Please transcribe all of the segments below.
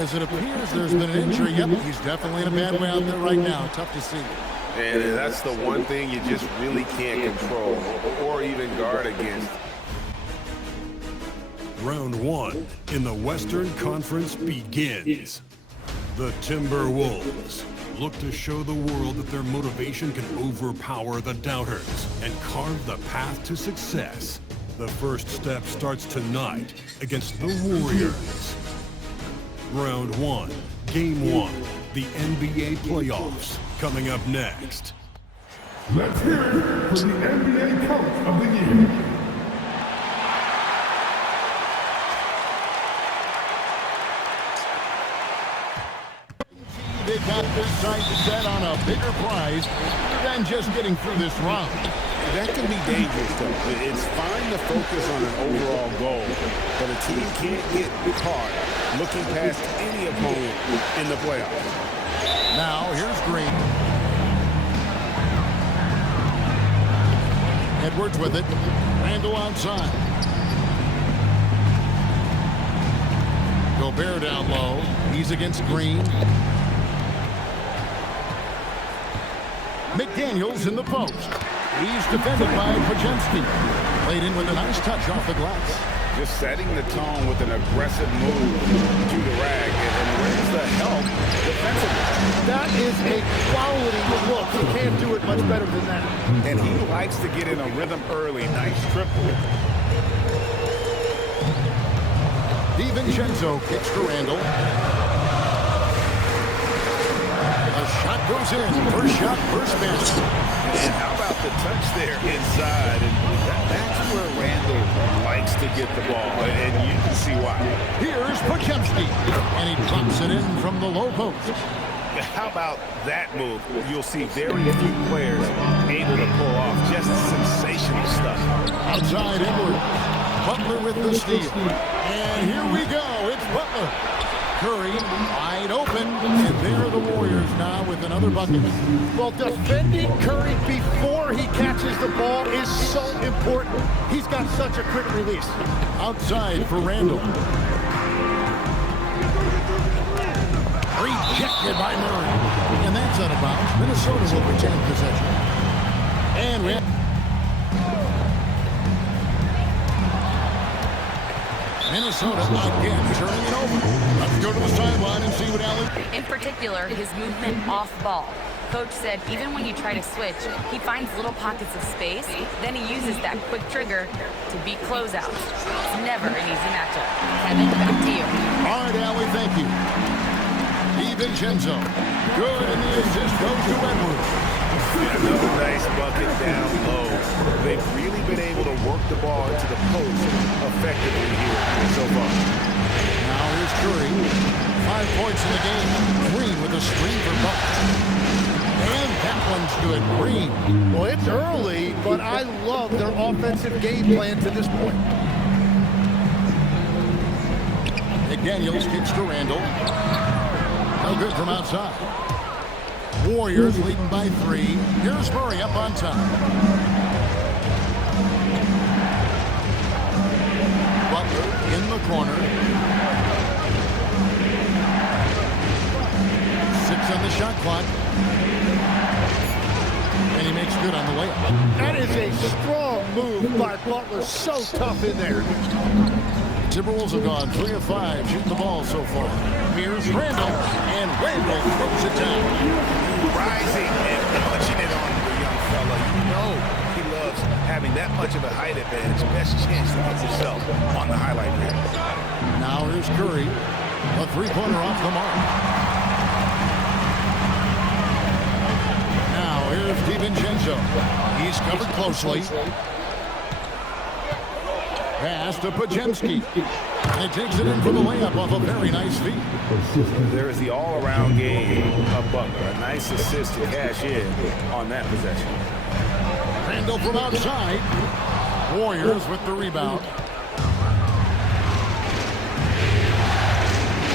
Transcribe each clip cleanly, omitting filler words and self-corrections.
as it appears there's been an injury. Yep, he's definitely in a bad way out there right now. Tough to see. And that's the one thing you just really can't control or even guard against. Round one in the Western Conference begins. The Timberwolves look to show the world that their motivation can overpower the doubters and carve the path to success. The first step starts tonight against the Warriors. Round one, game one, the NBA playoffs, coming up next. Let's hear it for the NBA Coach of the Year. They got their sights set on a bigger prize than just getting through this round. That can be dangerous, though. It's fine to focus on an overall goal, but a team can't get caught looking past any opponent in the playoffs. Now, here's Green. Edwards with it. Randall outside. Gobert down low. He's against Green. McDaniels in the post. He's defended by Pajemski. Played in with a nice touch off the glass. Just setting the tone with an aggressive move to the rag, and where's the help defensively? That is a quality look. He can't do it much better than that. And he likes to get in a rhythm early. Nice triple. DiVincenzo kicks to Randall. The shot goes in. First shot, first basket. And how about the touch there inside? And that's where Randall likes to get the ball, and you can see why. Here's Pajemski, and he drops it in from the low post. How about that move? You'll see very few players able to pull off just sensational stuff. Outside Edwards. Butler with the steal. And here we go. It's Butler. Curry wide open, and there are the Warriors now with another bucket. Well, defending Curry before he catches the ball is so important. He's got such a quick release. Outside for Randall. Rejected by Murray. And that's out of bounds. Minnesota will retain possession. And we have Minnesota again turning it over. Let's go to the sideline and see what Allen. In particular, his movement off ball. Coach said even when you try to switch, he finds little pockets of space, then he uses that quick trigger to beat closeouts. It's never an easy matchup. Kevin, back to you. All right, Allie, thank you. DiVincenzo. Good, and the assist goes to Edwards. Another nice bucket down low. They've really been able to work the ball into the post effectively here so far. Now here's Curry. 5 points in the game. Green with a screen for Butler. And that one's good. Green. Well, it's early, but I love their offensive game plan to this point. McDaniels kicks to Randall. No good from outside. Warriors leading by 3. Here's Murray up on top. Butler in the corner. 6 on the shot clock. And he makes good on the layup. That is a strong move by Butler. So tough in there. Timberwolves have gone 3 of 5 shooting the ball so far. Here's Randall, and Randall throws it down. Rising and punching it on the young fella. You know he loves having that much of a height advantage. Best chance to get himself on the highlight reel. Now here's Curry. A three-pointer off the mark. Now here's DiVincenzo. He's covered closely. Pass to Pajemski. And he takes it in for the layup off a very nice feed. There is the all-around game of Butler. A nice assist to cash in on that possession. Randall from outside. Warriors with the rebound.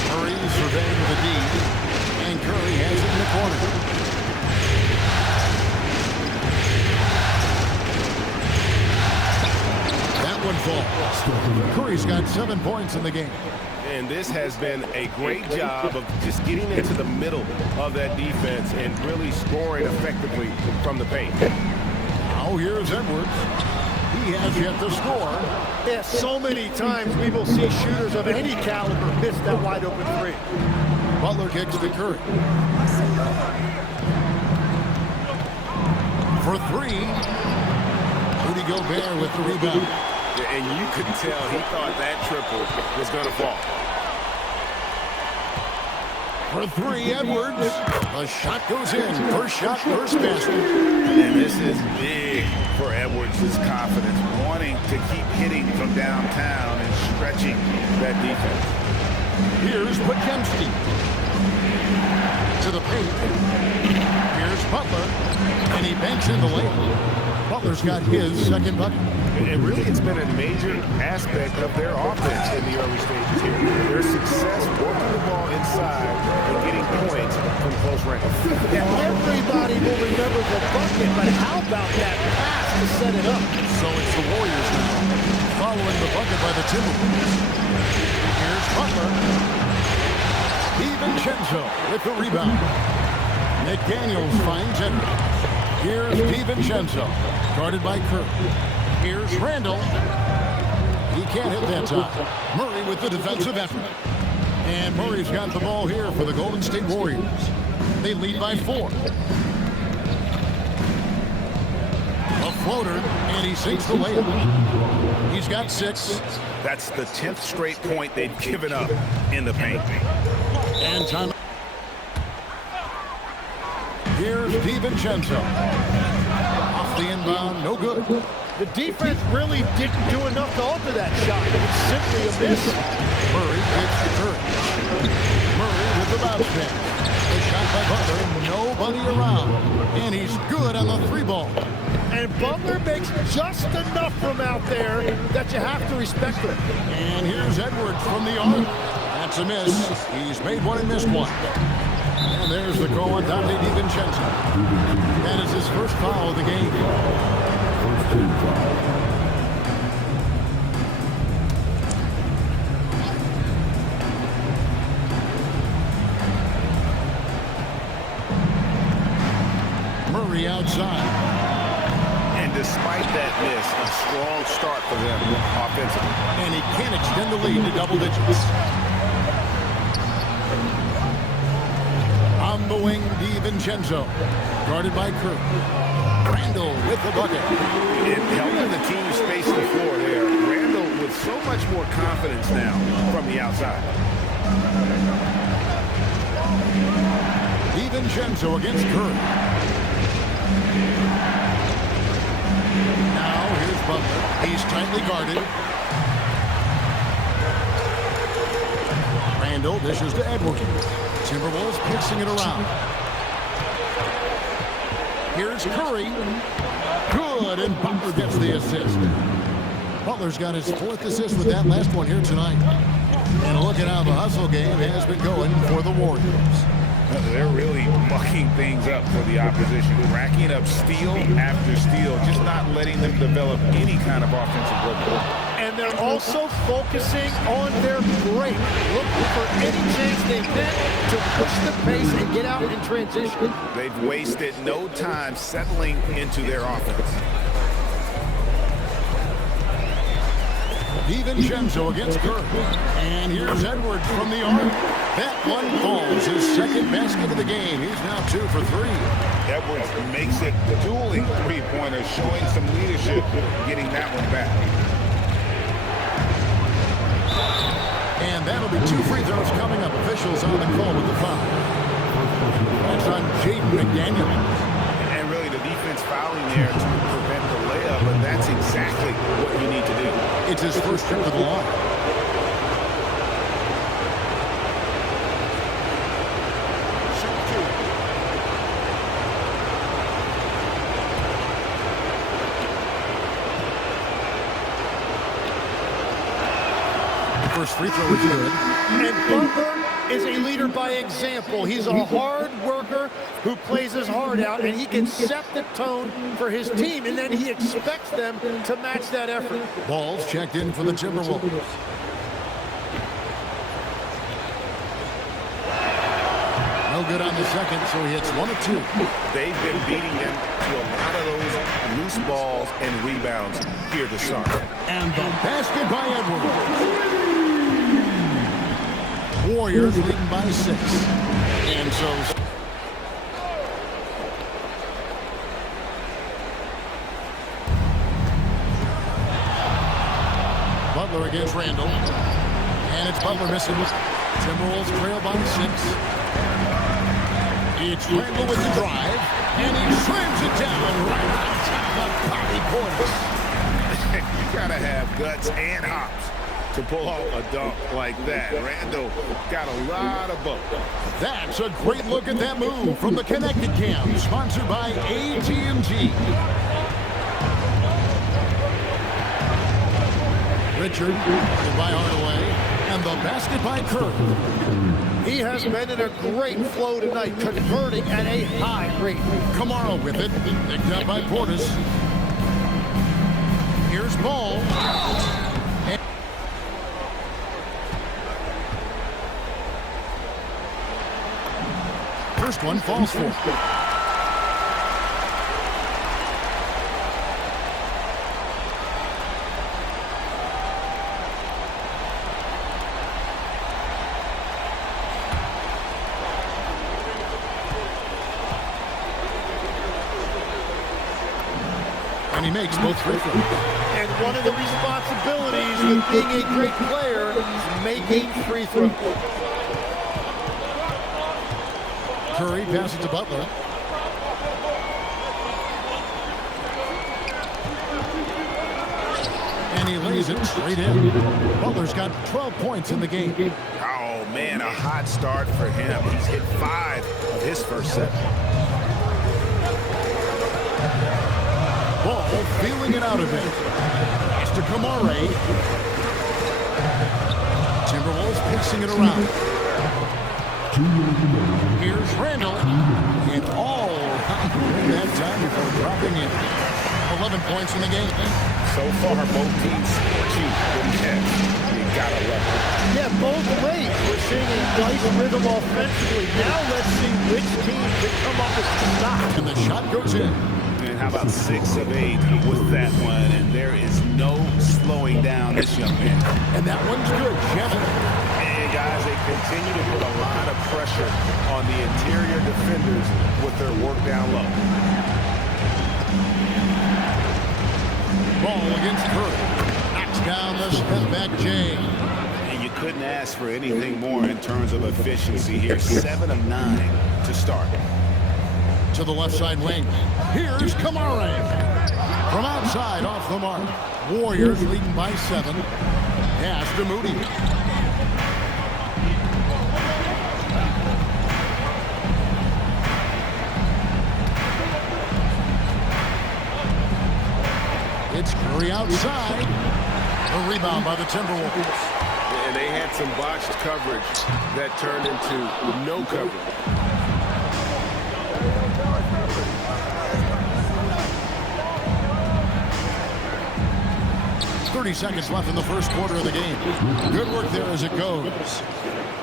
Curry surveying the D. And Curry has it in the corner. That one falls. Curry's got 7 points in the game. And this has been a great job of just getting into the middle of that defense and really scoring effectively from the paint. Now here's Edwards. He has yet to score. Yeah, so many times we will see shooters of any caliber miss that wide open three. Butler kicks to Curry. For three. Rudy Gobert with the rebound. And you could tell he thought that triple was going to fall. For three, Edwards. The shot goes in. First shot, first basket. And this is big for Edwards' confidence, wanting to keep hitting from downtown and stretching that defense. Here's Podziemski. To the paint. Here's Butler. And he banks in the layup. Butler's got his second bucket. And really, it's been a major aspect of their offense in the early stages here. Their success working the ball inside and getting points from close range. Yeah, everybody will remember the bucket, but how about that pass to set it up? So it's the Warriors now, following the bucket by the Timberwolves. Here's Butler. DiVincenzo with the rebound. McDaniels finds Edwards. Here's DiVincenzo, guarded by Curry. Here's Randall. He can't hit that time. Murray with the defensive effort. And Murray's got the ball here for the Golden State Warriors. They lead by 4. A floater, and he sinks the layup. He's got 6. That's the 10th straight point they've given up in the paint. And time. Here's DiVincenzo. Off the inbound, no good. The defense really didn't do enough to alter that shot. It was simply a miss. Murray gets the Curry. Murray with the bounce pass. The shot by Butler, nobody around. And he's good on the 3 ball. And Butler makes just enough from out there that you have to respect him. And here's Edwards from the arc. That's a miss. He's made one and missed one. And there's the call on Dante DiVincenzo. That is his first foul of the game. First team foul. Murray outside. And despite that miss, a strong start for them offensively. And he can extend the lead to double digits. On the wing, DiVincenzo, guarded by Curry. Randall with the bucket. And helping the team space the floor there. Randall with so much more confidence now from the outside. DiVincenzo against Curry. Now here's Butler. He's tightly guarded. Randall dishes to Edwards. Timberwolves pitching it around. Here's Curry. Good, and Butler gets the assist. Butler's got his 4th assist with that last one here tonight. And look at how the hustle game has been going for the Warriors. They're really mucking things up for the opposition, racking up steal after steal, just not letting them develop any kind of offensive rhythm. And they're also focusing on their break, looking for any chance they get to push the pace and get out in transition. They've wasted no time settling into their offense. DiVincenzo against Curry. And here's Edwards from the arc. That one falls, his 2nd basket of the game. He's now 2 for 3. Edwards makes it dueling 3-pointers, showing some leadership, getting that one back. And that'll be 2 free throws coming up. Officials on the call with the foul. That's on Jaden McDaniel. And really the defense fouling there to prevent the layup, but that's exactly what you need to do. It's his first trip to the line. First free throw is good. And Butler is a leader by example. He's a hard worker who plays his heart out, and he can set the tone for his team, and then he expects them to match that effort. Ball's checked in for the Timberwolves. good on the second, so he hits 1 of 2. They've been beating them to a lot of those loose balls and rebounds here this summer. And the basket by Edwards. Warriors leading by 6. And so Butler against Randall. And it's Butler missing. Timberwolves trail by 6. It's Randall with the drive. And he slams it down right on top of Bobby Portis. You gotta have guts and hops to pull off a dunk like that. Randall got a lot of both. That's a great look at that move from the Connected Cam, sponsored by AT&T. Richard by Hardaway, and the basket by Curry. He has been in a great flow tonight, converting at a high rate. Kamara with it, picked up by Portis. Here's Ball. First one falls for. And he makes both free throws. And one of the responsibilities with being a great player is making free throws. Curry passes to Butler. And he lays it straight in. Butler's got 12 points in the game. Oh, man, a hot start for him. He's hit 5 of his first 7. Ball feeling it out a bit. It's to Kamara. Timberwolves pacing it around. Here's Randall. And all around that time before dropping in. 11 points in the game. So far, both teams scorching with catch. You gotta love it. Yeah, both ways. We're seeing a nice rhythm offensively. Now let's see which team can come up with the stop. And the shot goes in. And how about 6 of 8 with that one? And there is no slowing down this young man. And that one's good, Jeff. And guys, they continue to put a lot of pressure on the interior defenders with their work down low. Ball against Curry. Knocks down the step back Jay. And you couldn't ask for anything more in terms of efficiency here. 7 of 9 to start. To the left side wing. Here's Kamara. From outside off the mark. Warriors leading by 7. Pass to Moody. It's Curry outside. A rebound by the Timberwolves. And they had some botched coverage that turned into no coverage. 30 seconds left in the first quarter of the game. Good work there as it goes.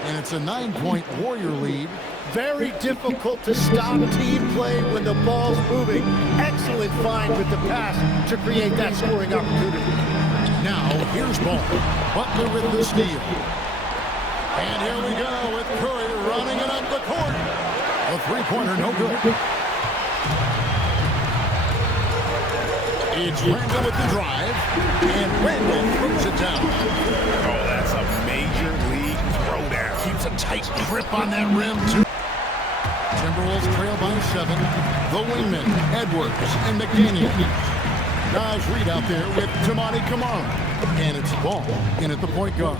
And it's a 9-point Warrior lead. Very difficult to stop team play when the ball's moving. Excellent find with the pass to create that scoring opportunity. Now, here's Ball. Butler with the steal. And here we go with Curry running it up the court. A three-pointer, no good. It's Randall with the drive. And Randall throws it down. Oh, that's a major league throwdown. Keeps a tight grip on that rim, too. Timberwolves trail by 7. The wingmen, Edwards and McDaniel. Guys Reed out there with Tamani Kamara. And it's Ball in at the point guard.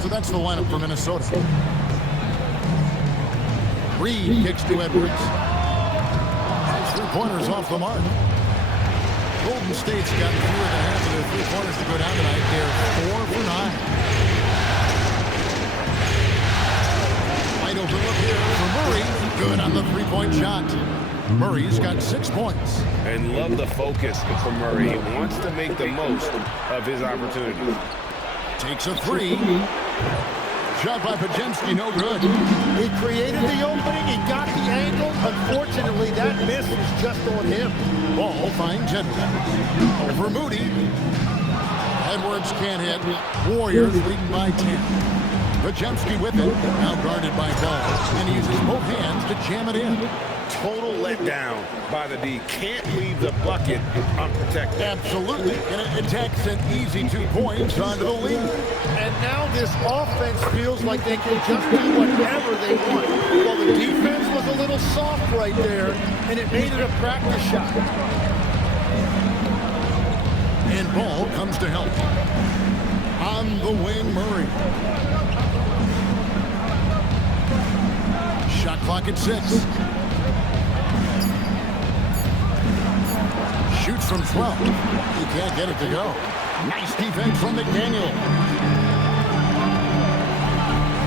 So that's the lineup for Minnesota. Reed kicks to Edwards. Three-pointers off the mark. Golden State's got fewer than half of their three-pointers to go down tonight. They're 4 for 9. Wide open look here for Murray. Good on the three-point shot. Murray's got 6 points. And love the focus for Murray. He wants to make the most of his opportunities. Takes a three. Shot by Pajemski, no good. He created the opening. He got Unfortunately, that miss was just on him. Ball finds Edwards. Over Moody. Edwards can't hit. Warriors leading by 10. Podziemski with it. Now guarded by Ball. And he uses both hands to jam it in. Total letdown by the D. Can't leave the bucket unprotected. Absolutely. And it takes an easy 2 points onto the lead. And now this offense feels like they can just do whatever they want. Well, the defense was a little soft right there, and it made it a practice shot. And Ball comes to help. On the wing, Murray. Shot clock at 6. Shoots from 12. He can't get it to go. Nice defense from McDaniel.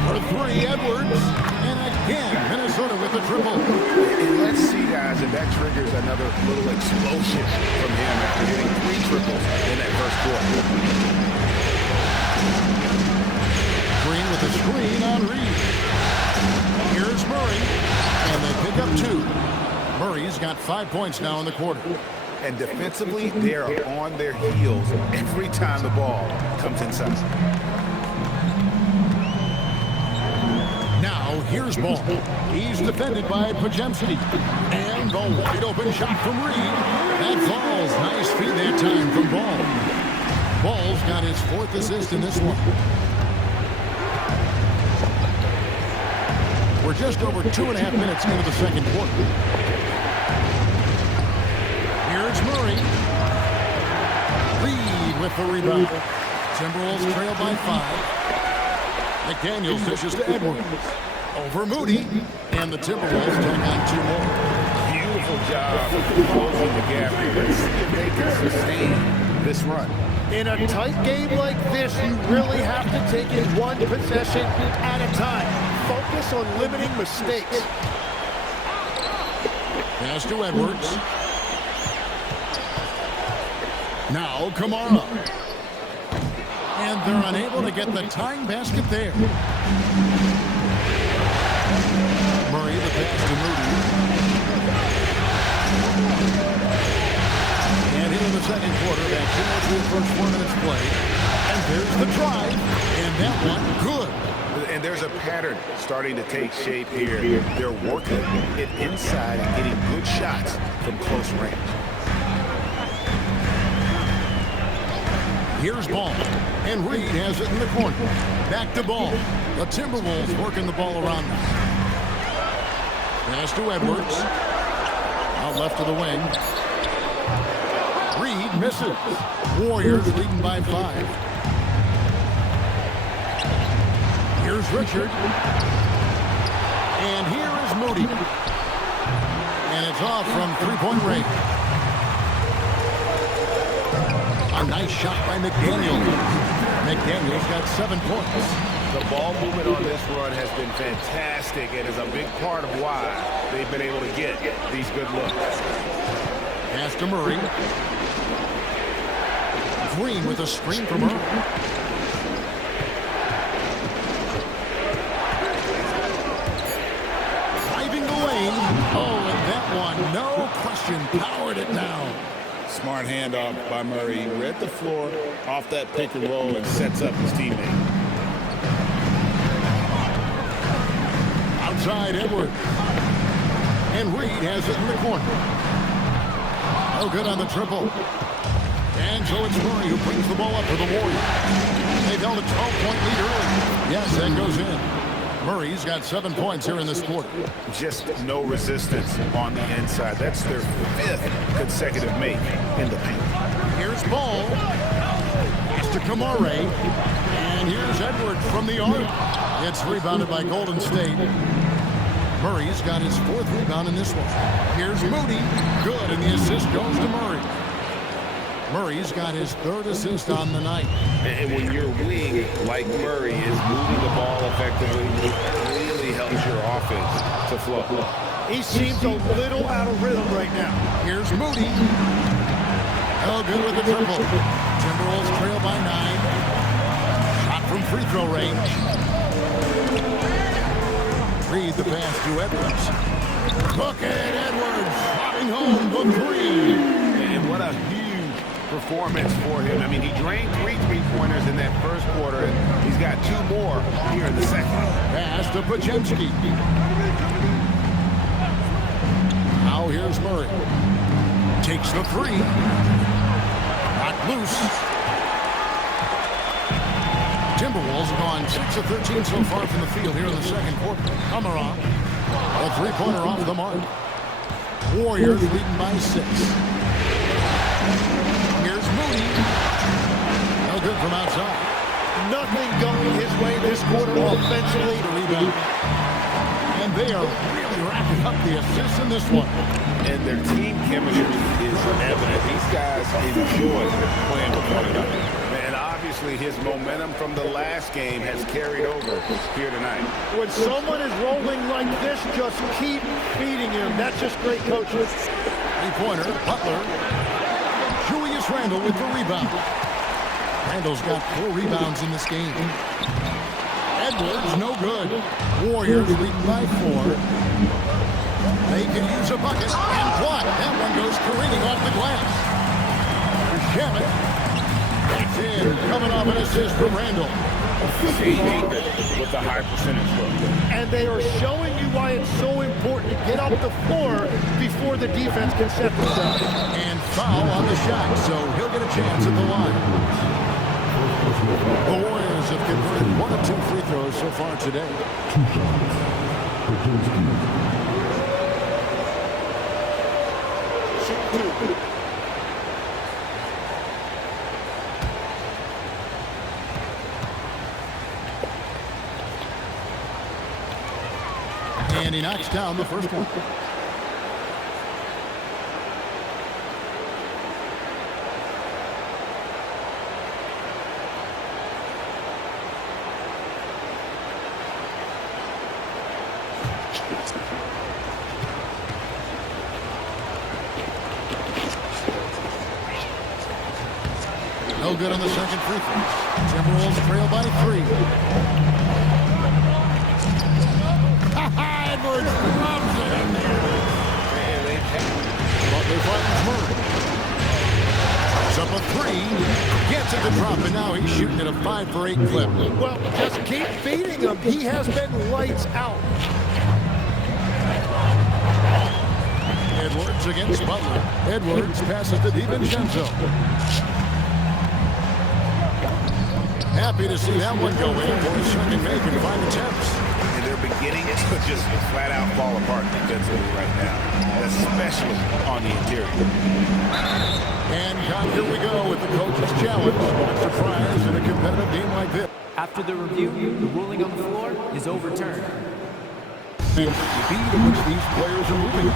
For 3, Edwards. And again, Minnesota with the triple. And let's see, guys, if that triggers another little explosion from him after hitting 3 triples in that first quarter. Green with a screen on Reed. Here's Murray. And they pick up 2. Murray's got 5 points now in the quarter. And defensively, they are on their heels every time the ball comes inside. Now, here's Ball. He's defended by Podziemski. And the wide open shot from Reed. That falls. Nice feed that time from Ball. Ball's got his 4th assist in this one. We're just over 2.5 minutes into the second quarter. Here's Murray. Reed with the rebound. Timberwolves trail by 5. McDaniels dishes to Edwards. Over Moody. And the Timberwolves take on 2 more. Beautiful job closing the gap here. Let's see if they can sustain this run. In a tight game like this, you really have to take it one possession at a time. Focus on limiting mistakes. Pass to Edwards. Now Kamara. And they're unable to get the tying basket there. Murray the pass to Moody. And into the second quarter, back to the first 4 minutes played. And there's the drive. And that one good. And there's a pattern starting to take shape here. They're working it inside and getting good shots from close range. Here's Ball. And Reed has it in the corner. Back to Ball. The Timberwolves working the ball around them. Pass to Edwards. Out left of the wing. Reed misses. Warriors leading by 5. Here's Richard. And here is Moody. And it's off from 3-point range. A nice shot by McDaniel. McDaniel's got 7 points. The ball movement on this run has been fantastic and is a big part of why they've been able to get these good looks. Pass to Murray. Green with a screen from Murray. Driving the lane. Oh, and that one, no question, powered it down. Smart handoff by Murray. He read the floor off that pick and roll and sets up his teammate. Outside Edwards. And Reed has it in the corner. No good on the triple. And so it's Murray who brings the ball up for the Warriors. They've held a 12-point lead early. Yes, that goes in. Murray's got 7 points here in this quarter. Just no resistance on the inside. That's their 5th consecutive make in the paint. Here's Ball. Pass to Kamara. And here's Edwards from the arc. It's rebounded by Golden State. Murray's got his 4th rebound in this one. Here's Moody. Good, and the assist goes to Murray. Murray's got his 3rd assist on the night. And when your wing, like Murray, is moving the ball effectively, it really helps your offense to flow. He seems a little out of rhythm right now. Here's Moody. Oh, good with the triple. Timberwolves trail by 9. Shot from free throw range. Reed the pass to Edwards. Bucket Edwards driving home the three. And what a huge performance for him. I mean, he drained 3 3-pointers in that first quarter, and he's got 2 more here in the second. Pass to Pajemski. Now here's Murray. Takes the three. Not loose. Timberwolves have gone 6 of 13 so far from the field here in the second quarter. Amarov, a three-pointer off the mark. Warriors leading by 6. Here's Moody. No good from outside. Nothing going his way this quarter offensively. The rebound. And they are really racking up the assists in this one. And their team chemistry is evident. These guys enjoy playing with one another. And obviously his momentum from the last game has carried over here tonight. When someone is rolling like this, just keep feeding him. That's just great coaching. Three-pointer, Butler. Julius Randle with the rebound. Randle's got 4 rebounds in this game. Edwards, no good. Warriors leading by 4. They can use a bucket and block. That one goes careening off the glass. Shamit. That's in. Coming off an assist from Randle. With the high percentage look. And they are showing you why it's so important to get up the floor before the defense can set themselves. And foul on the shot, so he'll get a chance at the line. The Warriors have converted 1 of 2 free throws so far today. And he knocks down the first one. No good on the second free throw. Timberwolves trail by 3. Edwards loves it in there. Butler finds Murray. It's up a 3. Gets it to drop, and now he's shooting at a 5 for 8 clip. Well, just keep feeding him. He has been lights out. Edwards against Butler. Edwards passes to DiVincenzo. Happy to see that one go in for his second make in 5 attempts. And they're beginning to just flat out fall apart defensively right now, especially on the interior. And here we go with the coach's challenge. Not surprised in a competitive game like this. After the review, the ruling on the floor is overturned. The speed at which these players are moving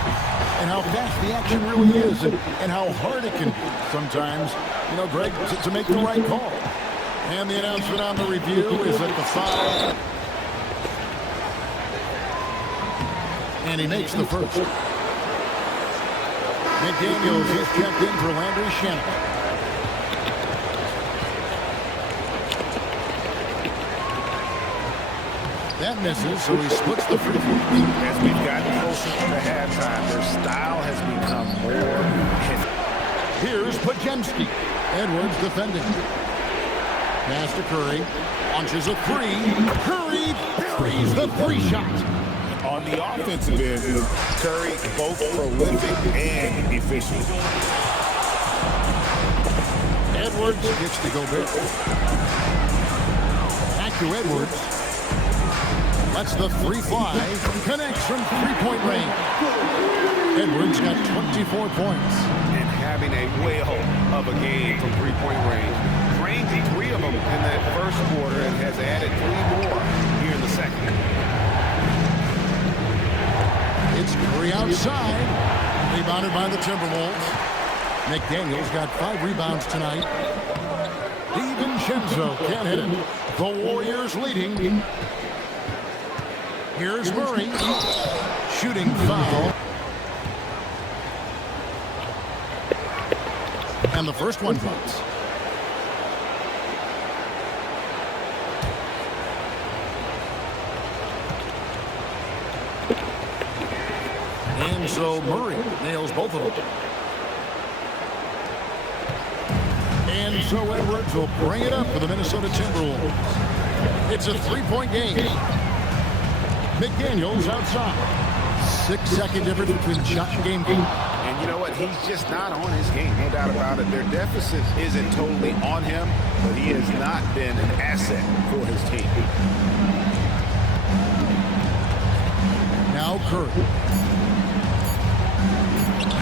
and how fast the action really is and how hard it can be sometimes, you know, Greg, to make the right call. And the announcement on the review is that the foul. And he makes the first. McDaniels is checked in for Landry Shannon. That misses, so he splits the free throw. As we've gotten closer to halftime, their style has become more heavy. Here's Pajemski. Edwards defending. Pass to Curry. Launches a 3. Curry buries the 3 shot. On the offensive end, Curry both prolific and efficient. Edwards gets to Gobert. Back to Edwards. Lets the 3 fly. Connects from 3-point range. Edwards got 24 points. And having a whale of a game from 3-point range. Drained 3 of them in that first quarter and has added 3 more here in the second. It's Curry outside. Rebounded by the Timberwolves. McDaniels got 5 rebounds tonight. DiVincenzo can't hit it. The Warriors leading. Here's Murray. Shooting foul. And the first one drops. And so Murray nails both of them. And so Edwards will bring it up for the Minnesota Timberwolves. It's a 3-point game. McDaniels outside. 6-second difference between shot and game. And you know what? He's just not on his game. No doubt about it. Their deficit isn't totally on him, but he has not been an asset for his team. Now Curry.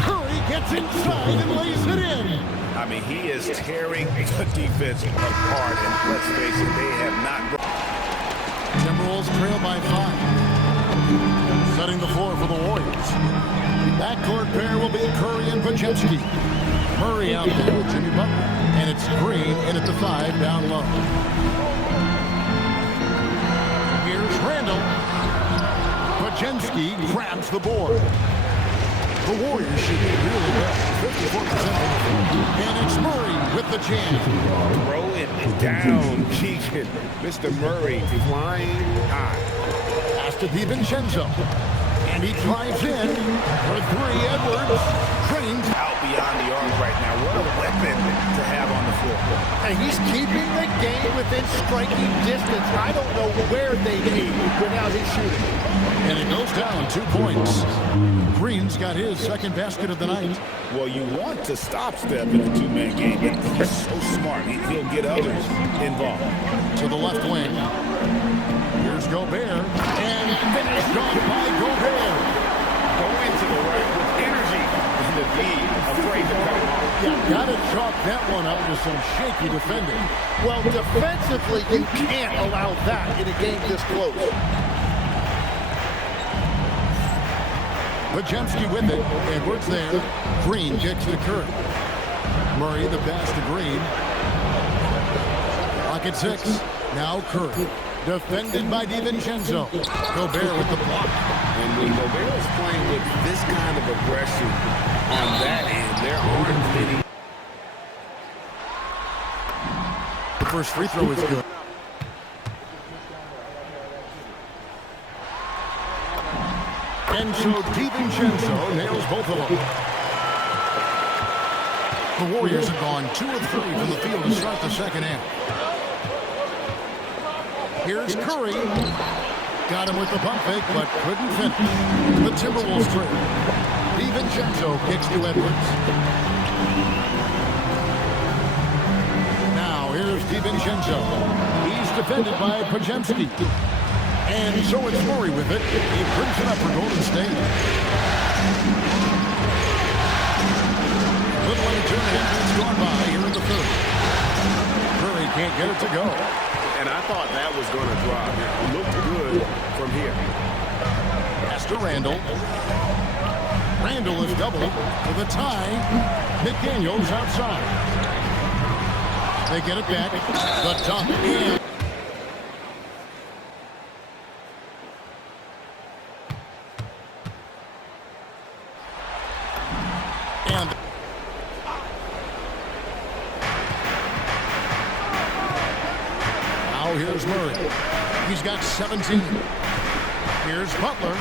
Curry gets inside and lays it in. I mean, he is tearing the defense apart, and let's face it, they have not. Timberwolves trail by 5. Setting the floor for the Warriors. Backcourt pair will be Curry and Podziemski. Murray out there with Jimmy Butler. And it's Green in at the 5 down low. Here's Randall. Podziemski grabs the board. The Warriors should be really good. 54%. And it's Murray with the jam. Throw it down, Keegan. Mr. Murray flying high. Pass to DiVincenzo. And he drives in for 3. Edwards trains Out beyond the arc right now. What a weapon to have on the floor. And he's keeping the game within striking distance. I don't know where they be without his shooting. And it goes down 2 points. Green's got his second basket of the night. Well, you want to stop Steph in a two-man game, but he's so smart. He'll get others involved. To the left wing. Here's Gobert. And finished off by Gobert. Go into the rack with energy and the D afraid to cut him off. Yeah, gotta chalk that one up to some shaky defending. Well, defensively, you can't allow that in a game this close. Podziemski with it. Edwards there. Green kicks to Curry. Murray the pass to Green. Clock at 6. Now Curry. Defended by DiVincenzo. Gobert with the block. And when Gobert is playing with this kind of aggression on that end, there aren't many. The first free throw is good. And so DiVincenzo nails both of them. The Warriors have gone 2 of 3 from the field to start the second half. Here's Curry. Got him with the pump fake, but couldn't finish. The Timberwolves trail. DiVincenzo kicks to Edwards. Now here's DiVincenzo. He's defended by Podziemski. And so it's Murray with it. He brings it up for Golden State. Little under 2.5 minutes gone by here in the third. Curry can't get it to go. And I thought that was going to drop. It looked good from here. Pass to Randall. Randall is doubled for the tie. McDaniels outside. They get it back. The dunk in. And now here's Murray. He's got 17. Here's Butler.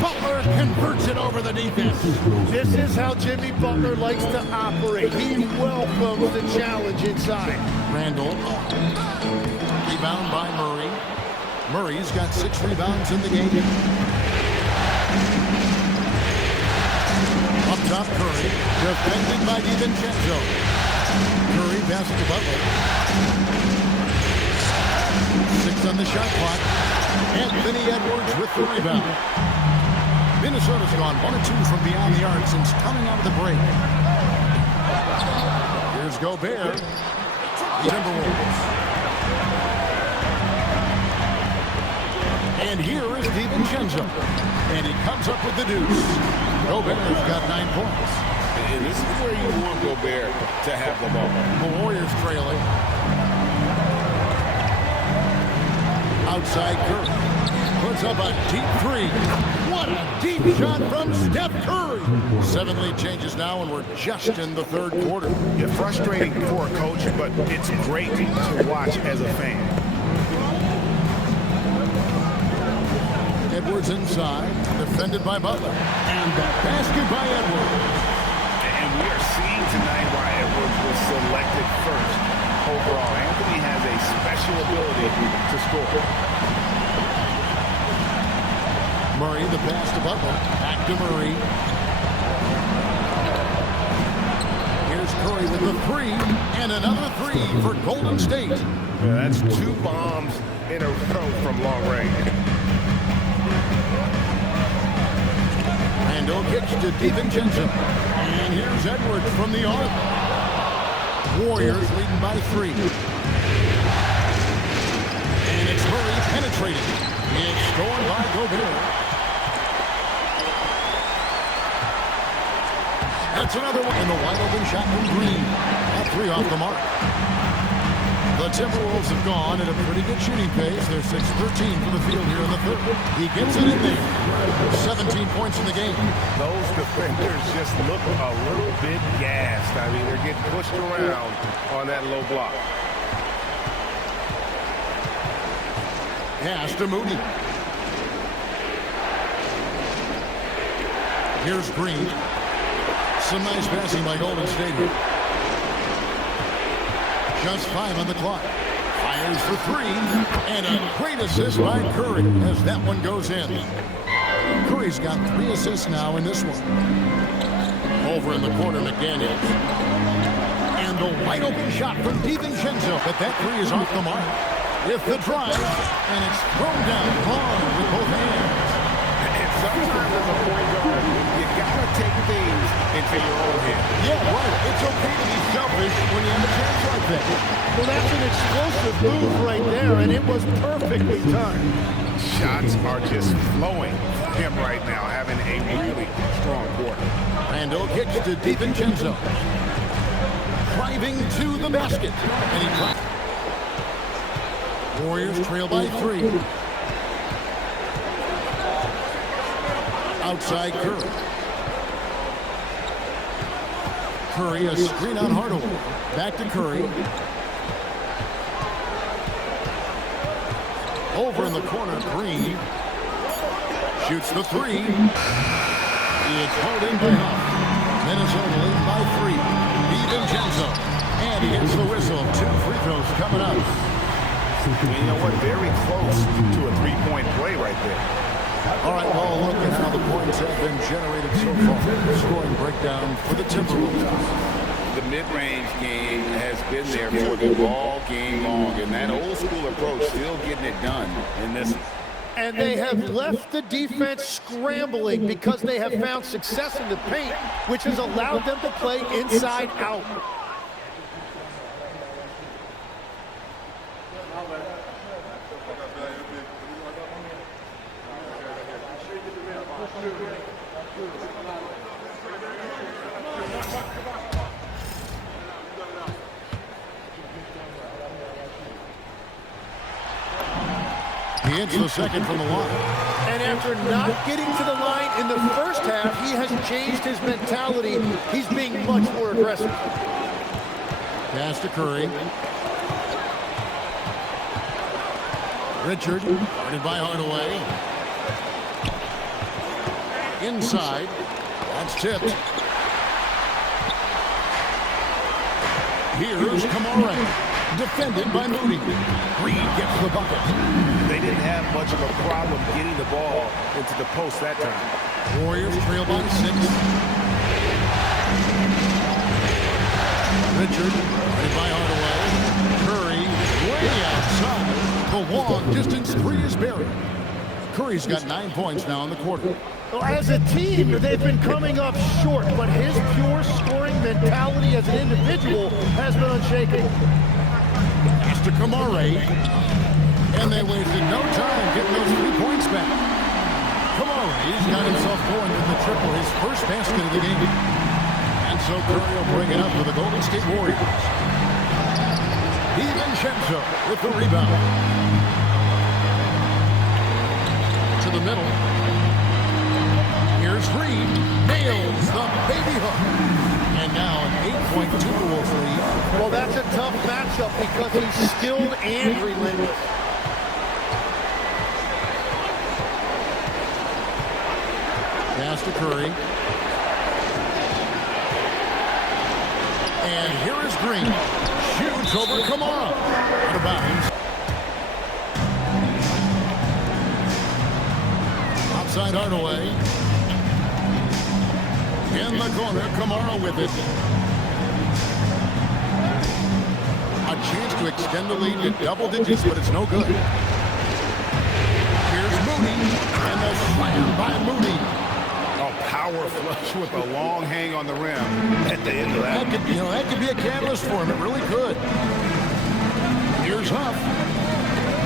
Butler converts it over the defense. This is how Jimmy Butler likes to operate. He welcomes the challenge inside. Randall. Rebound by Murray. Murray's got 6 rebounds in the game. Up top, Curry. Defended by DiVincenzo. Curry passes to Butler. 6 on the shot clock. Anthony Edwards with the rebound. Minnesota's gone 1 of 2 from beyond the arc since coming out of the break. Here's Gobert. Timberwolves. And here is DiVincenzo. And he comes up with the deuce. Gobert's got 9 points. And this is where you want Gobert to have the ball. The Warriors trailing. Outside Curry. Puts up a deep 3. What a deep shot from Steph Curry. 7 lead changes now, and we're just in the third quarter. Yeah, frustrating for a coach, but it's great to watch as a fan. Edwards inside. defended by Butler. And the basket by Edwards. And we are seeing tonight why Edwards was selected first. Overall, Anthony has a special ability to score. Murray, the pass to Butler. Back to Murray. Here's Curry with the three. And another three for Golden State. Yeah, that's 2 bombs in a row from long range. Randall kicks to DiVincenzo. And here's Edwards from the arc. Warriors leading by 3. And it's Murray penetrating. It's scored by Gobert. That's another one. And the wide open shot from Green. That 3 off the mark. The Timberwolves have gone at a pretty good shooting pace. They're 6-13 from the field here in the third. He gets it in there. 17 points in the game. Those defenders just look a little bit gassed. I mean, they're getting pushed around on that low block. Pass to Moody. Here's Green. Some nice passing by Golden State here. Just 5 on the clock. Fires for 3. And a great assist by Curry as that one goes in. Curry's got 3 assists now in this one. Over in the corner, McDaniels. And the wide open shot from DiVincenzo. But that 3 is off the mark. With the drive. And it's thrown down hard with both hands. And sometimes as a point guard, you gotta take things into your own hands. Yeah, right. It's okay to be selfish when you have a chance like that. Well, that's an explosive move right there, and it was perfectly timed. Shots are just flowing for him right now, having a really strong quarter. Randall kicks to DiVincenzo. Driving to the basket. And he drops. Warriors trail by 3. Outside Curry. Curry, a screen on Hardaway. Back to Curry. Over in the corner, Green. Shoots the 3. It's pulled in by Huff. Minnesota leading by 3. DiVincenzo. And he hits the whistle. 2 free throws coming up. And you know what? Very close to a 3-point play right there. All right, well, look at how the points have been generated so far. Scoring breakdown for the Timberwolves. The mid-range game has been there for them all game long, and that old-school approach still getting it done in this. And they have left the defense scrambling because they have found success in the paint, which has allowed them to play inside out. He hits the second from the line. And after not getting to the line in the first half, he has changed his mentality. He's being much more aggressive. Pass to Curry. Richard, guarded by Hardaway. Inside. That's tipped. Here's Kamara. Defended by Moody. Green gets the bucket. They didn't have much of a problem getting the ball into the post that time. Warriors trail by 6. Richard, right by Hardaway. Curry, way outside. The long distance 3 is buried. Curry's got 9 points now in the quarter. Well, as a team, they've been coming up short, but his pure scoring mentality as an individual has been unshakable. Pass to Kamara. And they wasted no time getting those 3 points back. Kamara, he's got himself going with the triple, his first basket of the game. And so Curry will bring it up for the Golden State Warriors. DiVincenzo with the rebound. To the middle. Here's Reed. Nails the baby hook. And now an 8-point Timberwolves lead. Well, that's a tough matchup because he's skilled and relentless. Pass to Curry. And here is Green. Shoots over Kamara. Out of bounds. Outside Hardaway. In the corner, Kamara with it. A chance to extend the lead to double digits, but it's no good. Here's Moody, and the slam by Moody. A power flush with a long hang on the rim at the end of that. That could be a catalyst for him. It really could. Here's Huff.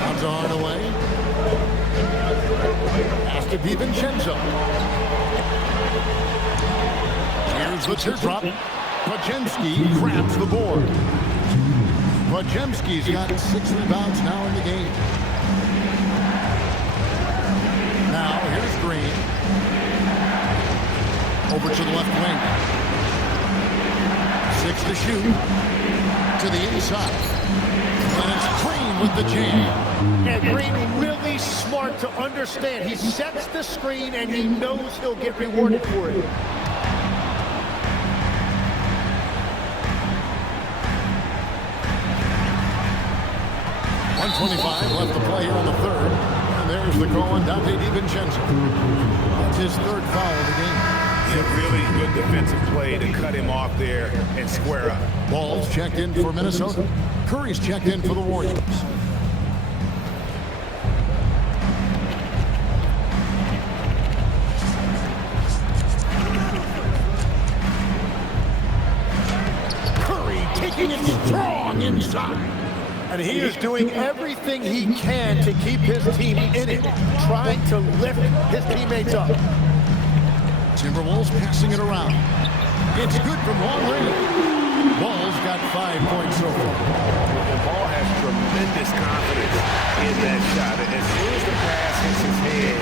Out to Hardaway. Has to be Vincenzo. Here's the teardrop. Podziemski grabs the board. Podziemski's got 6 rebounds now in the game. Now here's Green. Over to the left wing. 6 to shoot. To the inside. And it's Green with the jam. And Green really smart to understand. He sets the screen and he knows he'll get rewarded for it. .25 left to play here in the third. And there's the call on Dante DiVincenzo. That's his 3rd foul of the game. A really good defensive play to cut him off there and square up. Ball's checked in for Minnesota. Curry's checked in for the Warriors. Curry taking it strong inside. And he is doing everything he can to keep his team in it, trying to lift his teammates up. Timberwolves passing it around. It's good from long range. Ball's got 5 points so far. The ball has tremendous confidence in that shot. As soon as the pass hits his head,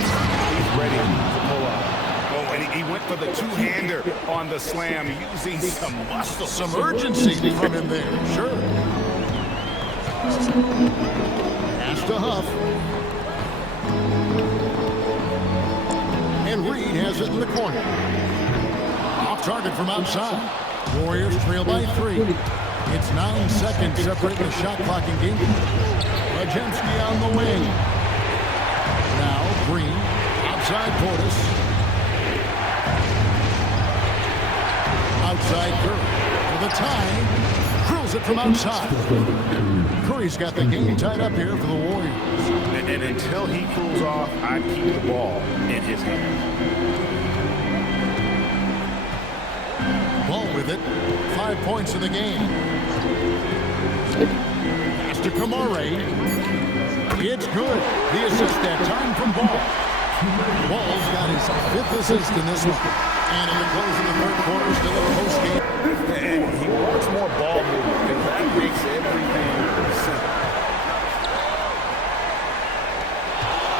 he's ready to pull up. Oh, and he went for the two-hander on the slam, using some muscle. Some urgency from him there, sure. Pass to Huff. And Reed has it in the corner. Off target from outside. Warriors trail by 3. It's 9 seconds separating the shot clock in game. Podziemski on the wing. Now Green. Outside Portis. Outside Curry. For the tie. Drills it from outside. Curry's got the game tied up here for the Warriors. And until he cools off, I keep the ball in his hand. Ball with it. 5 points in the game. Pass to Kamara. It's good. The assist that time from Ball. Ball's got his 5th assist in this one. And in the close of the 3rd quarter, still in the post game. And he wants more ball movement, and that makes everything simple.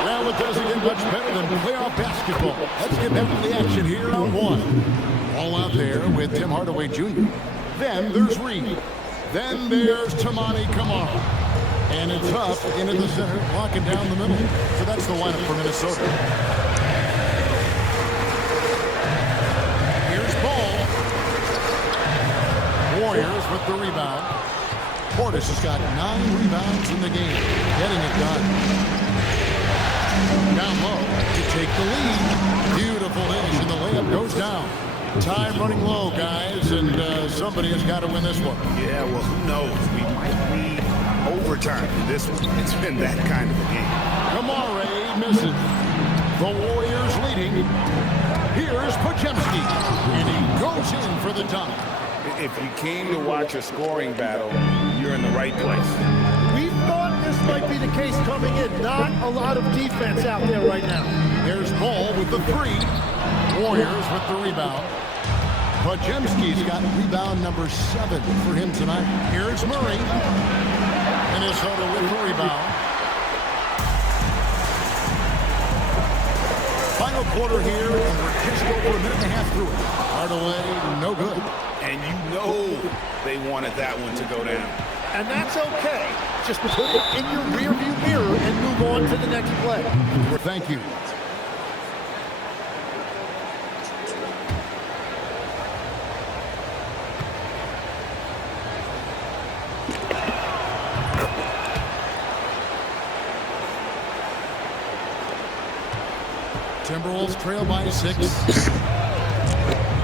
Well, it doesn't get much better than playoff basketball. Let's get back to the action here on 1. All out there with Tim Hardaway Jr. Then there's Reed. Then there's Toumani Camara. And it's Huff into the center, locking down the middle. So that's the lineup for Minnesota. Here's Ball. Warriors with the rebound. Portis has got 9 rebounds in the game, getting it done. Down low to take the lead. Beautiful finish, and the layup goes down. Time running low, guys, and somebody has got to win this one. Yeah, well, who knows? We might need overtime in this one. It's been that kind of a game. Kamara misses. The Warriors leading. Here's Podziemski, and he goes in for the dunk. If you came to watch a scoring battle, you're in the right place. We thought this might be the case coming in. Not a lot of defense out there right now. There's Ball with the 3. Warriors with the rebound. Podziemski's got rebound number 7 for him tonight. Here's Murray. Minnesota with the rebound. Final quarter here, and we're just over a minute and a half through it. Hardaway, no good. And you know they wanted that one to go down. And that's okay. Just put it in your rearview mirror and move on to the next play. Thank you. Timberwolves trail by 6.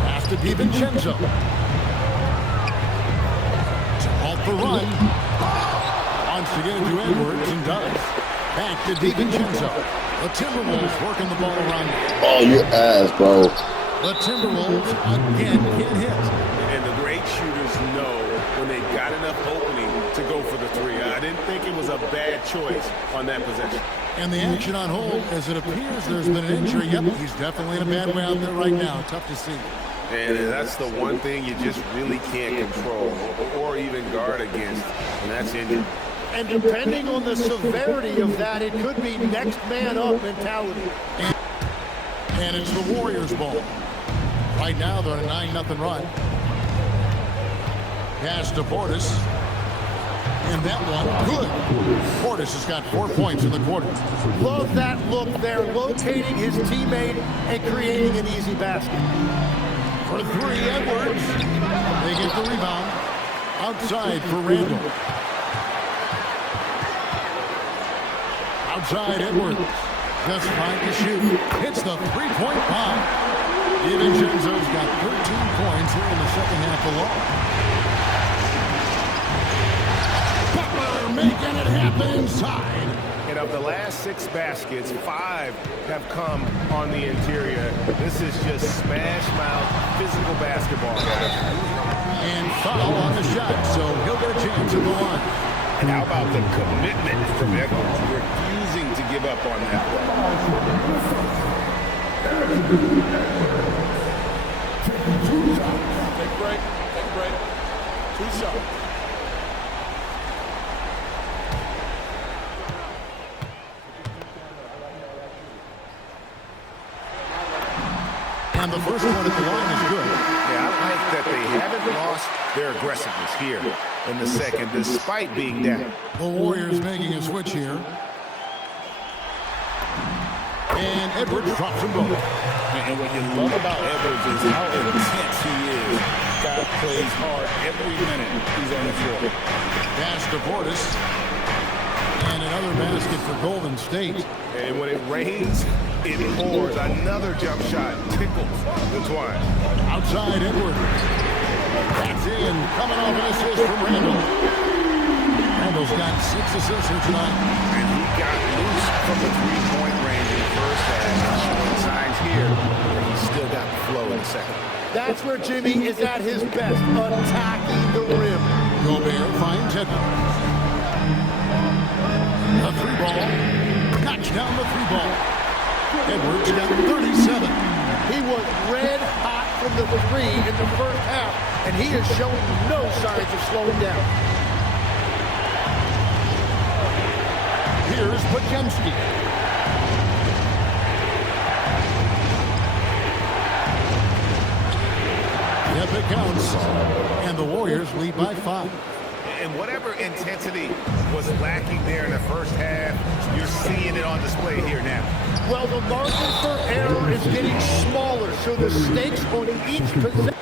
Pass to DiVincenzo. To halt the run. Wants to get it to Edwards and does. Back to DiVincenzo. The Timberwolves working the ball around. Oh, your ass, bro. The Timberwolves again can't hit. And the great shooters know when they got enough opening to go for the three. I didn't think it was a bad choice on that possession. And the action on hold, as it appears there's been an injury. Yep, he's definitely in a bad way out there right now. Tough to see. And that's the one thing you just really can't control or even guard against, and that's injury. And depending on the severity of that, it could be next man up mentality. And it's the Warriors' ball. Right now, they're on a 9-0 run. Pass to Portis. And that one, good. Portis has got 4 points in the quarter. Love that look there, locating his teammate and creating an easy basket. For 3, Edwards. They get the rebound. Outside for Randall. Outside, Edwards. Just trying to shoot. Hits the 3-point bomb. DiVincenzo's got 13 points here in the second half alone. Butler making it happen inside. And of the last 6 baskets, 5 have come on the interior. This is just smash mouth physical basketball, guys. And foul on the shot, so he'll get a chance at the line. And how about the commitment from Edwards, refusing to give up on that one. Take break. 2 shots. And the first one at the line is good. Yeah, I like that they haven't lost their aggressiveness here in the second, despite being down. The Warriors making a switch here. And Edwards drops them both. And what you love about Edwards is how intense he is. Guy plays hard every minute he's on the floor. Pass to Portis. And another basket for Golden State. And when it rains, it pours. Another jump shot tickles the twine. Outside Edwards. That's in. Coming off an assist from Randall. Randall's got 6 assists here tonight. And he got loose from the three-point range in the first half. Showing signs here where he's still got the flow in the second. That's where Jimmy is at his best, attacking the rim. Gobert finds Edwards. The 3-ball. Knocks down the 3-ball. Edwards got 37. He was red hot from the 3 in the first half, and he is showing no signs of slowing down. Here's Podziemski. Yep, it counts. And the Warriors lead by 5. And whatever intensity was lacking there in the first half, you're seeing it on display here now. Well, the margin for error is getting smaller, so the stakes on each possession.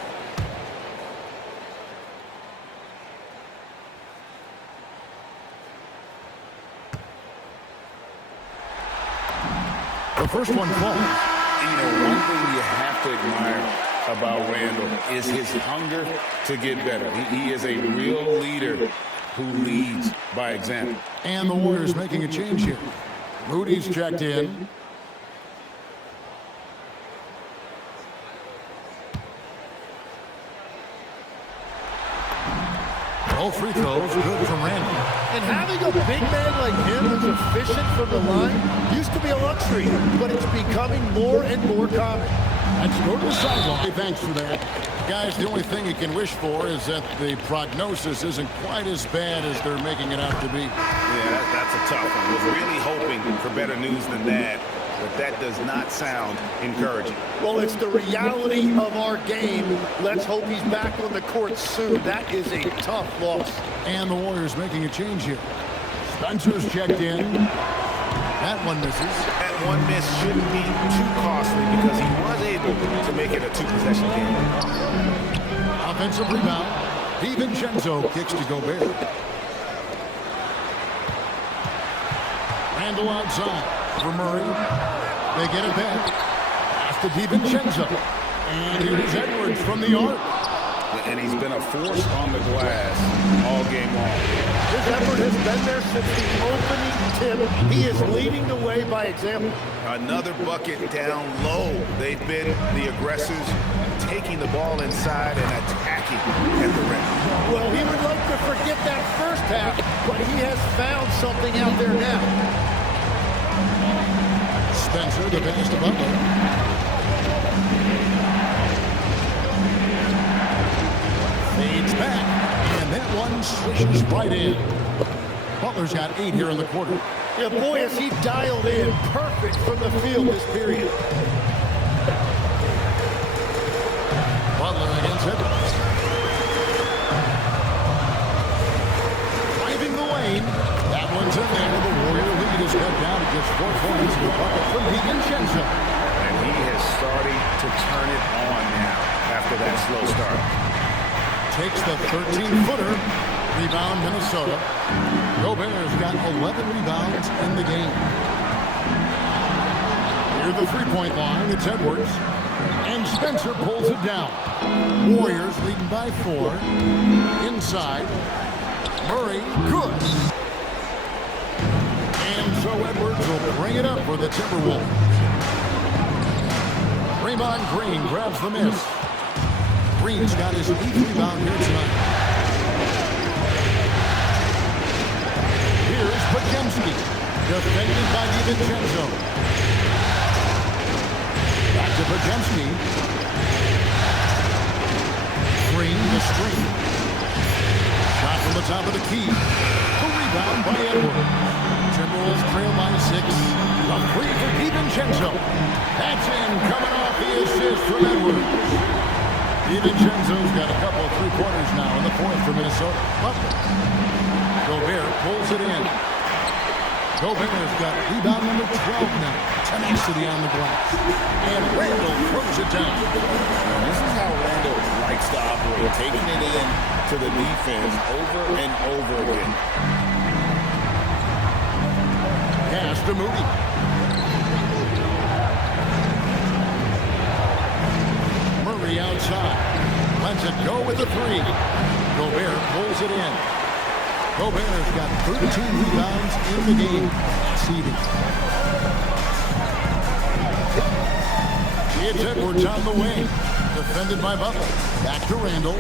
The first one falls. You know, one thing you have to admire about Randall is his hunger to get better. He is a real leader who leads by example. And the Warriors making a change here. Moody's checked in. All free throws good from Randall. And having a big man like him who's efficient from the line used to be a luxury, but it's becoming more and more common. Let's go to the sideline. Hey, thanks for that. Guys, the only thing you can wish for is that the prognosis isn't quite as bad as they're making it out to be. Yeah, that's a tough one. Was really hoping for better news than that, but that does not sound encouraging. Well, it's the reality of our game. Let's hope he's back on the court soon. That is a tough loss. And the Warriors making a change here. Spencer's checked in. That one misses. That one miss shouldn't be too costly because he was able to make it a 2-possession game. Offensive rebound. DiVincenzo kicks to Gobert. Randall outside for Murray. They get it back. to DiVincenzo. And here's Edwards from the arc. And he's been a force on the glass all game long. His effort has been there since the opening tip. He is leading the way by example. Another bucket down low. They've been the aggressors, taking the ball inside and attacking at the rim. Well, he would like to forget that first half, but he has found something out there now. Spencer, the pass to Butler. Fades back, and that one swishes right in. Butler's got 8 here in the quarter. Yeah, boy, is he dialed in perfect from the field this period. Butler against Edwards. Driving the lane. That one's in there. The Warrior lead is cut down to just 4 points. The bucket from DiVincenzo. And he is starting to turn it on now after that slow start. Takes the 13-footer. Rebound, Minnesota. Gobert's got 11 rebounds in the game. Near the three-point line, it's Edwards. And Spencer pulls it down. Warriors leading by 4. Inside. Murray, good. And so Edwards will bring it up for the Timberwolves. Draymond Green grabs the miss. Green's got his 8th rebound here tonight. Here's Podziemski, defended by DiVincenzo. Back to Podziemski. Green, the screen. Shot from the top of the key. The rebound by Edwards. Timberwolves trail by 6. A free for DiVincenzo. That's in, coming off the assist from Edwards. DiVincenzo's got a couple of three-pointers now in the fourth for Minnesota. Butler. Gobert pulls it in. Gobert's got rebound number 12 now. Tenacity on the glass. And Randall throws it down. And this is how Randall likes to operate, taking it in to the defense over and over again. Pass to Moody. Murray outside. Lets it go with the 3. Gobert pulls it in. Gobert's got 13 rebounds in the game. Seeding. It's Edwards on the wing. Defended by Butler. Back to Randall.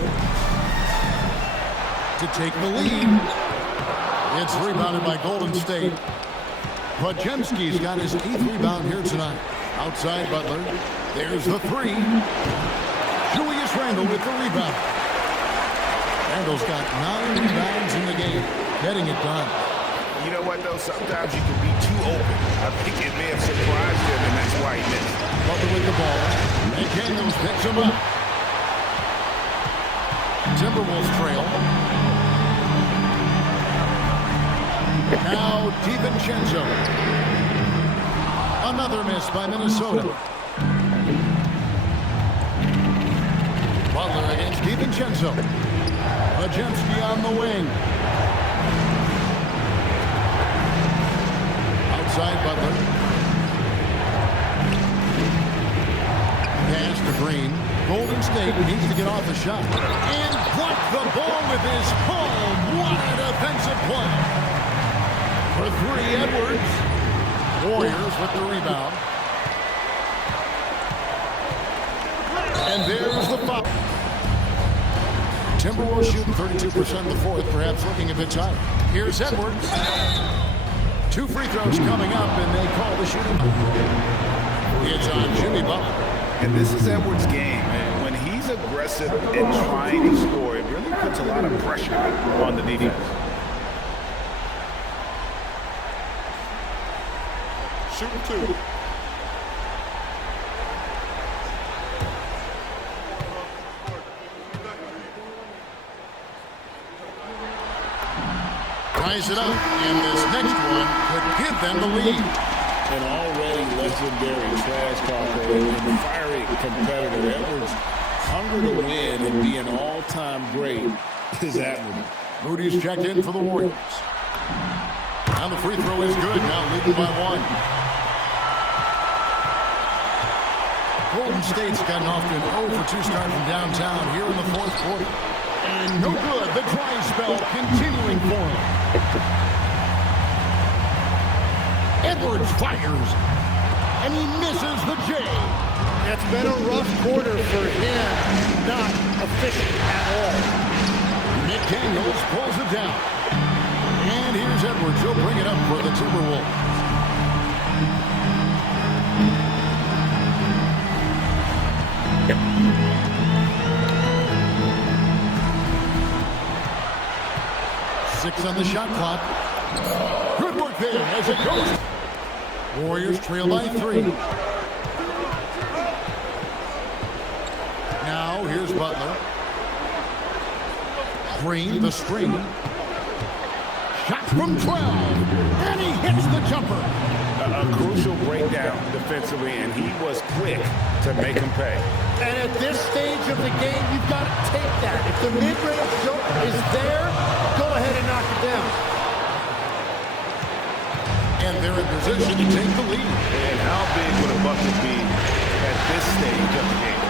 To take the lead. It's rebounded by Golden State. Podziemski's got his 8th rebound here tonight. Outside Butler. There's the 3. Julius Randle with the rebound. Randle's got 9 rebounds in the game. Getting it done. You know what, though? Sometimes you can be too open. I think it may have surprised him, and that's why he missed. Butler with the ball. McDaniels picks him up. Timberwolves trail. Now DiVincenzo. Another miss by Minnesota. Butler against DiVincenzo. Podziemski on the wing. Outside Butler. Pass to Green. Golden State needs to get off the shot. And block the ball with his palm. What a defensive play. For 3, Edwards. Warriors with the rebound. And there's the foul. Timberwolves shooting 32% in the fourth, perhaps looking a bit tight. Here's Edwards. 2 free throws coming up, and they call the shooting. It's on Jimmy Butler. And this is Edwards' game, man. When he's aggressive and trying to score, it really puts a lot of pressure on the defense. Shooting 2. Ties it up, and this next one could give them the lead. An already legendary trash talker and fiery competitor, Edwards' hunger to win and be an all-time great is admirable. Moody's checked in for the Warriors. And the free throw is good, now leading by 1. Golden State's gotten off to an 0 for 2 start from downtown here in the fourth quarter. And no good. The dry spell continuing for him. Edwards fires. And he misses the J. It's been a rough quarter for him. Not efficient at all. McDaniels pulls it down. And here's Edwards. He'll bring it up for the Timberwolves. Six on the shot clock. Good work there as it goes. Warriors trail by 3. Now here's Butler. Green, the screen. Shot from 12. And he hits the jumper. A crucial breakdown defensively, and he was quick to make him pay. And at this stage of the game, you've got to take that. If the mid-range jump is there, go ahead and knock it down. And they're in position to take the lead. And how big would a bucket be at this stage of the game?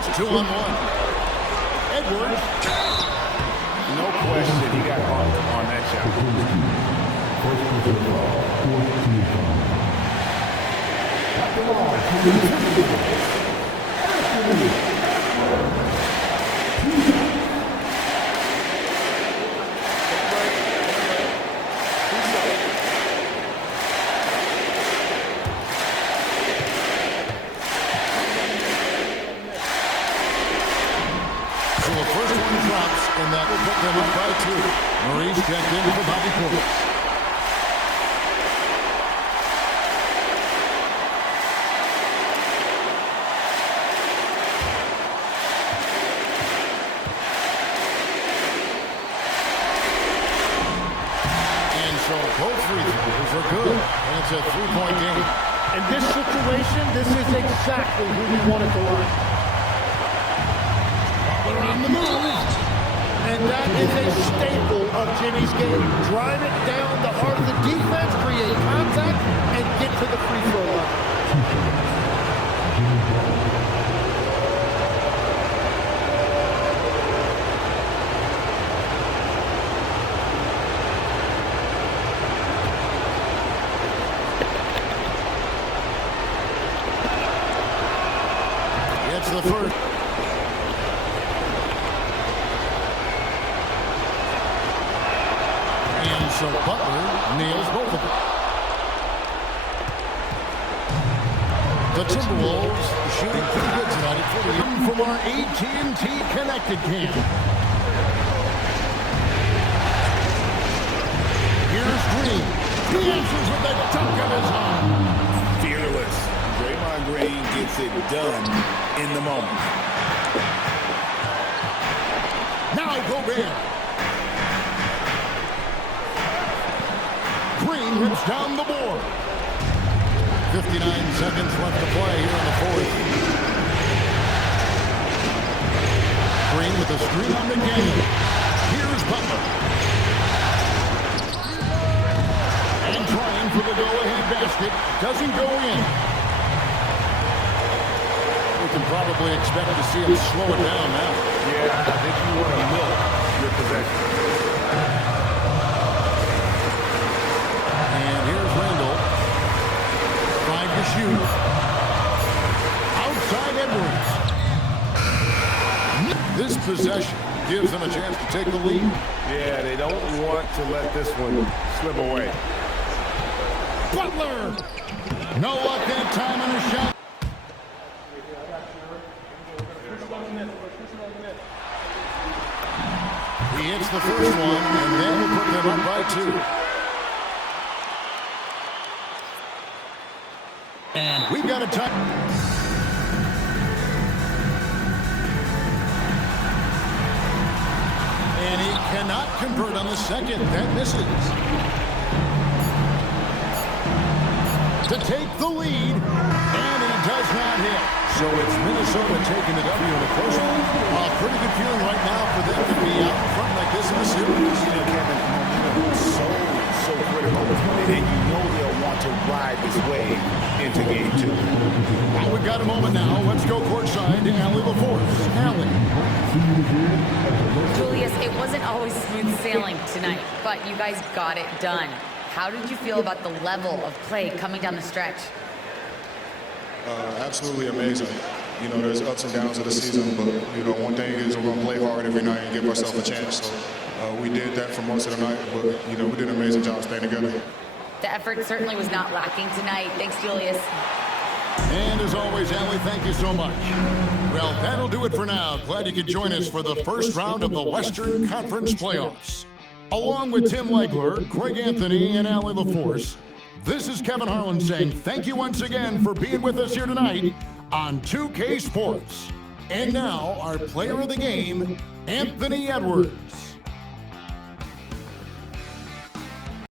It's 2-on-1. Edwards. No question, he got bumped on that shot. So the first one drops, and that will put them up by 2. Maurice checked in for Bobby Portis. And so both free throws are good, and it's a 3-point game. In this situation, this is exactly who we wanted to run. On the move. And that is a staple of Jimmy's game. Drive it down the heart of the defense, create contact, and get to the free throw line. It's the first. And so Butler nails both of them. The Timberwolves shooting pretty good tonight at 40 from our AT&T Connected Cam. Here's Green. He answers with a dunk of his own. Fearless. Draymond Green gets it done in the moment. Now Gobert. Green rips down the board. 59 seconds left to play here in the fourth. Green with a screen on the game. Here's Butler. And trying for the go-ahead basket. Doesn't go in. We can probably expect to see him slow it down now. Yeah, I think you want to milk your possession. And here's Randall. 5 to shoot. Outside Edwards. This possession gives them a chance to take the lead. Yeah, they don't want to let this one slip away. Butler. No luck that time on a shot. He hits the first one, and then will put them up by 2. And we've got a time. And he cannot convert on the second. That misses. To take the lead, and he does not hit. So it's Minnesota taking the W in the first one. Pretty good feeling right now for them to be out in front like this in the series. Kevin, momentum so so critical, and you know they'll want to ride this wave into game 2. Well, we've got a moment now. Let's go courtside to Allie LaForce. Allie. Julius, it wasn't always smooth sailing tonight, but you guys got it done. How did you feel about the level of play coming down the stretch? Absolutely amazing. You know, there's ups and downs of the season, but, you know, one thing is we're going to play hard every night and give ourselves a chance. So we did that for most of the night, but, you know, we did an amazing job staying together. The effort certainly was not lacking tonight. Thanks, Julius. And as always, Allie, thank you so much. Well, that'll do it for now. Glad you could join us for the first round of the Western Conference Playoffs. Along with Tim Legler, Craig Anthony, and Allie LaForce, this is Kevin Harlan saying thank you once again for being with us here tonight on 2K Sports. And now, our player of the game, Anthony Edwards.